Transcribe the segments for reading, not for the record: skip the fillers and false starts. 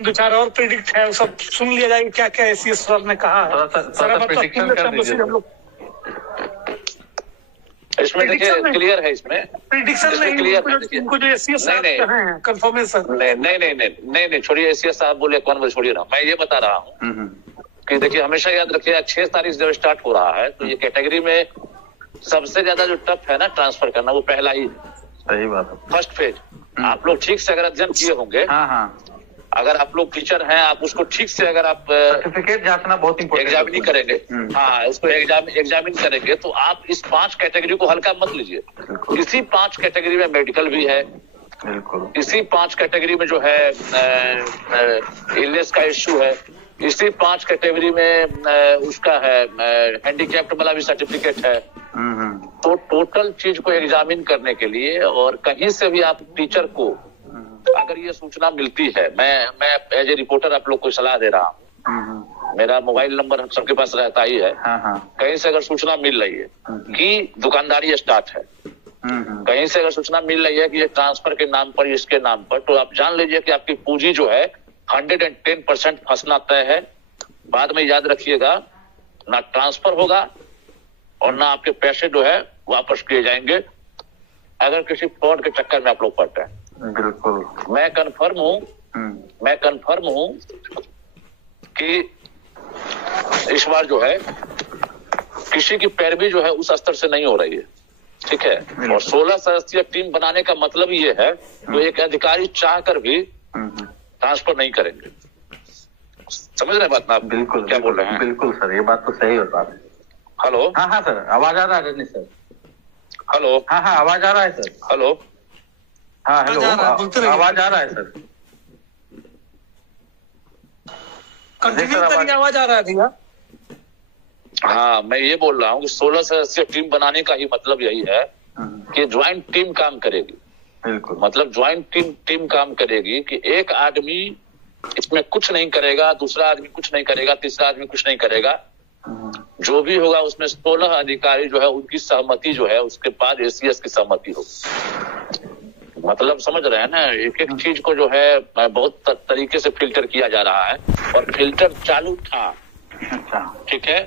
दो चार और प्रिडिक्ट है, सब सुन लिया जाएगा क्या क्या एसीएस सर ने कहा है। इसमें देखिए क्लियर है, इसमें प्रिडिक्शन नहीं, इनको जो एसीएस साहब कहे हैं कंफर्मेशन। नहीं छोड़िए, एसीएस साहब बोले कौन बोले, छोड़िए ना, मैं ये बता रहा हूँ कि देखिए हमेशा याद रखिए 6 तारीख जब स्टार्ट हो रहा है तो ये कैटेगरी में सबसे ज्यादा जो टफ है ना ट्रांसफर करना, वो पहला ही सही बात है, फर्स्ट फेज। आप लोग ठीक से अगर अध्ययन किए होंगे, अगर आप लोग टीचर हैं, आप उसको ठीक से अगर आप सर्टिफिकेट जांचना बहुत इम्पोर्टेंट, एग्जामिन करेंगे, हाँ उसको एग्जामिन करेंगे तो आप इस 5 कैटेगरी को हल्का मत लीजिए। इसी 5 कैटेगरी में मेडिकल भी है, इसी 5 कैटेगरी में जो है इलनेस का इश्यू है, इसी 5 कैटेगरी में उसका है हैंडीकैप्ड वाला भी सर्टिफिकेट है। तो टोटल चीज को एग्जामिन करने के लिए, और कहीं से भी आप टीचर को अगर ये सूचना मिलती है, मैं एज ए रिपोर्टर आप लोग को सलाह दे रहा हूँ, मेरा मोबाइल नंबर हम सबके पास रहता ही है। कहीं से अगर सूचना मिल रही है कि दुकानदारी स्टार्ट है, कहीं से अगर सूचना मिल रही है कि ये ट्रांसफर के नाम पर, इसके नाम पर, तो आप जान लीजिए कि आपकी पूंजी जो है 110% फंसना तय है। बाद में याद रखिएगा, ना ट्रांसफर होगा और ना आपके पैसे जो है वापस किए जाएंगे अगर किसी फ्रॉड के चक्कर में आप लोग पड़ते हैं। बिल्कुल, मैं कंफर्म हूं कि इस बार जो है किसी की पैरवी जो है उस स्तर से नहीं हो रही है, ठीक है। और 16 सदस्यीय टीम बनाने का मतलब ये है तो एक अधिकारी चाह कर भी ट्रांसफर नहीं करेंगे। समझ रहे बात ना आप? बिल्कुल, क्या बोल रहे हैं? बिल्कुल सर, ये बात तो सही होता है। हेलो, हाँ सर, आवाज आ रहा है रजनी सर? हेलो, हाँ आवाज आ रहा है सर? हेलो, हाँ हेलो, आवाज आ रहा है सर? कंटिन्यू करिए, आवाज आ रहा है भैया। हाँ मैं ये बोल रहा हूँ कि 16 सदस्यीय टीम बनाने का ही मतलब यही है कि ज्वाइंट टीम काम करेगी। बिल्कुल, मतलब ज्वाइंट टीम काम करेगी कि एक आदमी इसमें कुछ नहीं करेगा, दूसरा आदमी कुछ नहीं करेगा, तीसरा आदमी कुछ नहीं करेगा। जो भी होगा उसमें 16 अधिकारी जो है उनकी सहमति जो है, उसके बाद एसीएस की सहमति होगी। मतलब समझ रहे हैं ना, एक एक चीज को जो है बहुत तरीके से फिल्टर किया जा रहा है और फिल्टर चालू था, ठीक है।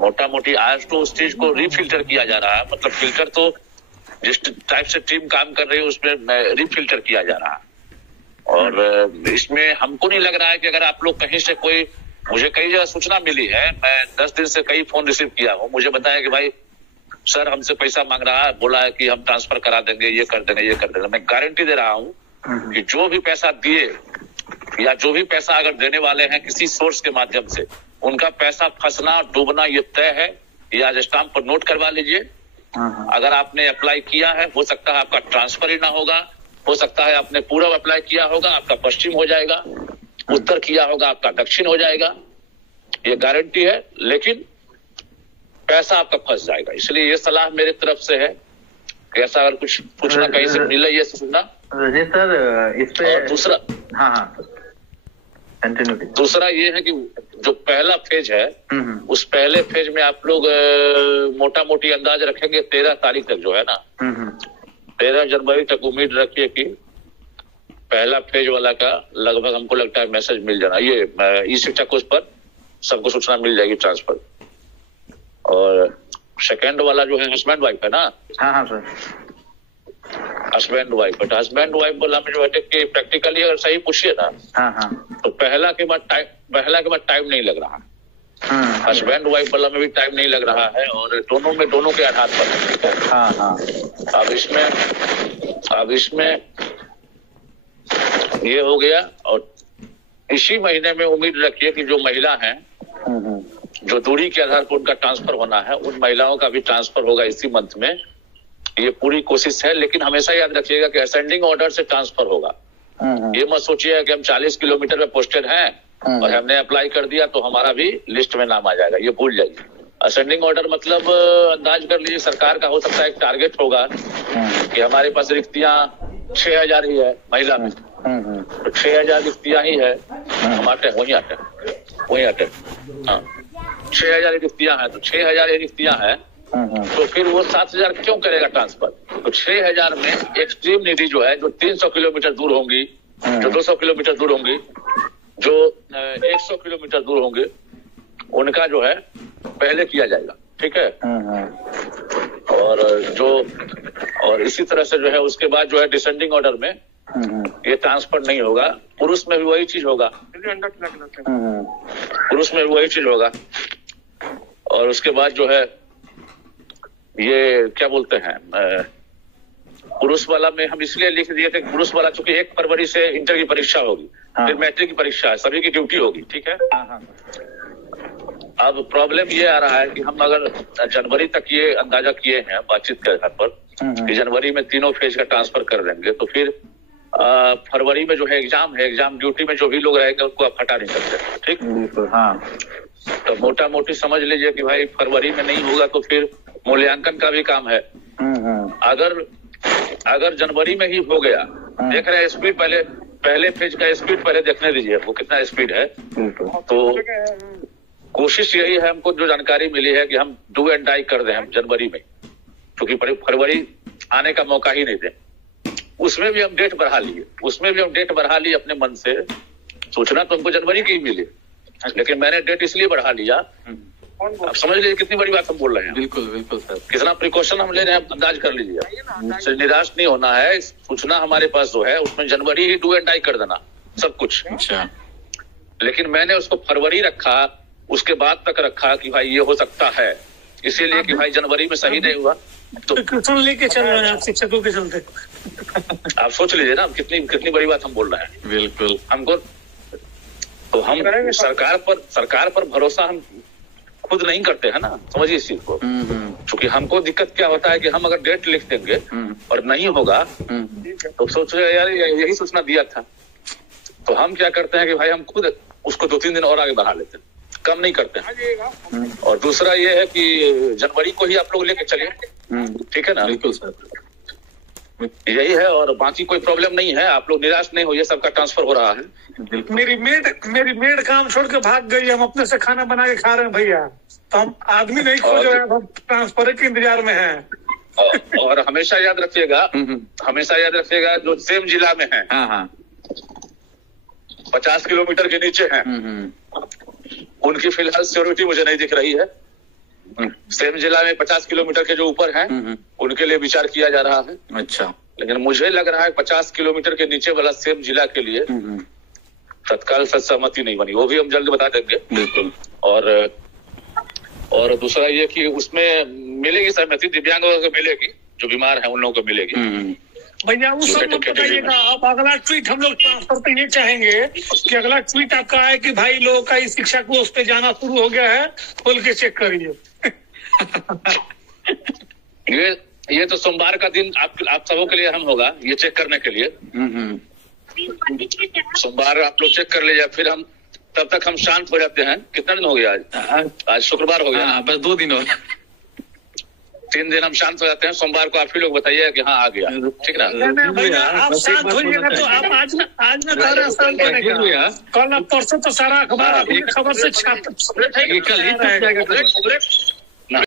मोटा मोटी आज तो उस चीज को रीफिल्टर किया जा रहा है। मतलब फिल्टर तो जिस टाइप से टीम काम कर रही है उसमें रीफिल्टर किया जा रहा है। और इसमें हमको नहीं लग रहा है कि अगर आप लोग कहीं से कोई, मुझे कई जगह सूचना मिली है, मैं 10 दिन से कई फोन रिसीव किया हूँ, मुझे बताया कि भाई सर हमसे पैसा मांग रहा है, बोला है कि हम ट्रांसफर करा देंगे, ये कर देंगे, ये कर देंगे। मैं गारंटी दे रहा हूँ कि जो भी पैसा दिए या जो भी पैसा अगर देने वाले हैं किसी सोर्स के माध्यम से, उनका पैसा फंसना डूबना ये तय है। ये आज स्टाम्प पर नोट करवा लीजिए। अगर आपने अप्लाई किया है, हो सकता है आपका ट्रांसफर ही ना होगा, हो सकता है आपने पूर्व अप्लाई किया होगा, आपका पश्चिम हो जाएगा, उत्तर किया होगा, आपका दक्षिण हो जाएगा, ये गारंटी है। लेकिन पैसा आपका फंस जाएगा। इसलिए ये सलाह मेरे तरफ से है कि ऐसा अगर कुछ पूछना कहीं से मिले ये सुनना जी सर। इस पे और दूसरा, दूसरा ये है कि जो पहला फेज है उस पहले फेज में आप लोग मोटा मोटी अंदाज रखेंगे 13 तारीख तक जो है ना, 13 जनवरी तक उम्मीद रखिए कि पहला फेज वाला का लगभग हमको लगता है मैसेज मिल जाना। ये ई शिक्षा कोष पर सबको सूचना मिल जाएगी ट्रांसफर। और सेकेंड वाला जो है हस्बैंड वाइफ है ना, हाँ sir, husband wife, but husband wife वाला में जो है कि प्रैक्टिकली अगर सही पूछिए ना, तो पहला के बाद टाइम नहीं लग रहा। हस्बैंड वाइफ वाला में भी टाइम नहीं लग रहा है और दोनों में दोनों के आधार पर। अब इसमें ये हो गया। और इसी महीने में उम्मीद रखिए कि जो महिला हैं, जो दूरी के आधार पर उनका ट्रांसफर होना है, उन महिलाओं का भी ट्रांसफर होगा इसी मंथ में। ये पूरी कोशिश है। लेकिन हमेशा याद रखिएगा कि असेंडिंग ऑर्डर से ट्रांसफर होगा। ये मत सोचिए कि हम 40 किलोमीटर में पोस्टेड हैं और हमने अप्लाई कर दिया तो हमारा भी लिस्ट में नाम आ जाएगा, ये भूल जाइए। असेंडिंग ऑर्डर मतलब अंदाज कर लीजिए, सरकार का हो सकता है एक टारगेट होगा कि हमारे पास रिक्तियां 6000 ही है महिला में, तो 6000 रिक्तियां ही है, हम आते वही आते हाँ 6000 रिक्तियां हैं, तो 6000 रिक्तियां हैं, तो फिर वो 7000 क्यों करेगा ट्रांसफर? तो 6000 में एक्सट्रीम निधि जो है, जो 300 किलोमीटर दूर होंगी, जो 200 किलोमीटर दूर होंगी, जो 100 किलोमीटर दूर होंगे उनका जो है पहले किया जाएगा, ठीक है। और इसी तरह से जो है उसके बाद जो है डिसेंडिंग ऑर्डर में ये ट्रांसफर नहीं होगा। पुरुष में भी वही चीज होगा, पुरुष में भी वही चीज होगा। और उसके बाद जो है ये क्या बोलते हैं, पुरुष वाला में हम इसलिए लिख दिए थे पुरुष वाला चूंकि 1 फरवरी से इंटर की परीक्षा होगी, फिर मैट्रिक की परीक्षा है, सभी की ड्यूटी होगी, ठीक है। अब प्रॉब्लम ये आ रहा है कि हम अगर जनवरी तक ये अंदाजा किए हैं बातचीत के आधार पर कि जनवरी में तीनों फेज का ट्रांसफर कर देंगे, तो फिर फरवरी में जो है एग्जाम ड्यूटी में जो भी लोग रहेंगे उनको आप हटा नहीं सकते, ठीक। हाँ, तो मोटा मोटी समझ लीजिए कि भाई फरवरी में नहीं होगा तो फिर मूल्यांकन का भी काम है। अगर जनवरी में ही हो गया, देख रहे हैं स्पीड, पहले फेज का स्पीड पहले देखने दीजिए वो कितना स्पीड है। तो कोशिश यही है, हमको जो जानकारी मिली है कि हम डू एंड डाई कर दें हम जनवरी में, क्योंकि फरवरी आने का मौका ही नहीं दें। उसमें भी हम डेट बढ़ा लिए अपने मन से। सूचना तो हमको जनवरी की ही मिली, लेकिन मैंने डेट इसलिए बढ़ा लिया, आप समझ लीजिए कितनी बड़ी बात हम बोल रहे हैं। बिल्कुल बिल्कुल सर, कितना प्रिकॉशन हम ले रहे हैं, अंदाज कर लीजिए। निराश नहीं होना है, सूचना हमारे पास जो है उसमें जनवरी ही डू एंड डाई कर देना सब कुछ। अच्छा, लेकिन मैंने उसको फरवरी रखा, उसके बाद तक रखा कि भाई ये हो सकता है, इसीलिए कि भाई जनवरी में सही नहीं हुआ तो लेके चल रहे हैं शिक्षकों के चलते। आप सोच लीजिए ना कितनी बड़ी बात हम बोल रहे हैं। बिल्कुल, हमको तो हम सरकार पर भरोसा हम खुद नहीं करते हैं ना, समझिए इस चीज को। क्योंकि हमको दिक्कत क्या होता है कि हम अगर डेट लिख देंगे और नहीं होगा तो सोच रहे यार यही सूचना दिया था, तो हम क्या करते हैं कि भाई हम खुद उसको 2-3 दिन और आगे बढ़ा लेते हैं, कम नहीं करते हैं। और दूसरा ये है कि जनवरी को ही आप लोग लेके चलिए, ठीक है ना। बिल्कुल सर, यही है, और बाकी कोई प्रॉब्लम नहीं है, आप लोग निराश नहीं होइए, सबका ट्रांसफर हो रहा है। मेरी मेड काम छोड़ के भाग गई, हम अपने से खाना बना के खा रहे हैं भैया, तो हम आदमी नहीं खोज रहे हैं, हम ट्रांसफर के इंतजार में हैं। और हमेशा याद रखिएगा जो सेम जिला में है, 50 किलोमीटर के नीचे है, उनकी फिलहाल सिक्योरिटी मुझे नहीं दिख रही है। सेम जिला में 50 किलोमीटर के जो ऊपर हैं उनके लिए विचार किया जा रहा है। अच्छा, लेकिन मुझे लग रहा है 50 किलोमीटर के नीचे वाला सेम जिला के लिए तत्काल सहमति नहीं बनी, वो भी हम जल्द बता देंगे। बिल्कुल। और दूसरा ये कि उसमें मिलेगी सहमति, दिव्यांगों को मिलेगी, जो बीमार है उन लोगों को मिलेगी। भैया वो सब मत बताइएगा, आप अगला ट्वीट हम लोग ट्रांसफर पे ये चाहेंगे कि अगला ट्वीट आपका आए कि भाई लोगों का इस शिक्षा को उस पे जाना शुरू हो गया है, खोल के चेक करिए। ये तो सोमवार का दिन आप सबों के लिए हम होगा ये चेक करने के लिए। सोमवार आप लोग चेक कर लीजिए, फिर हम तब तक हम शांत हो जाते हैं। कितना दिन हो गया आज शुक्रवार हो गया, बस 2 दिन और 3 दिन हम शांत हो जाते हैं। सोमवार को आप ही लोग बताइए कि हाँ आ गया, ठीक ना। आप शांत होइएगा तो आप आज ना सारा साल बनेगा, कल आप परसों तो सारा अखबार अपनी खबर से छाप कल ही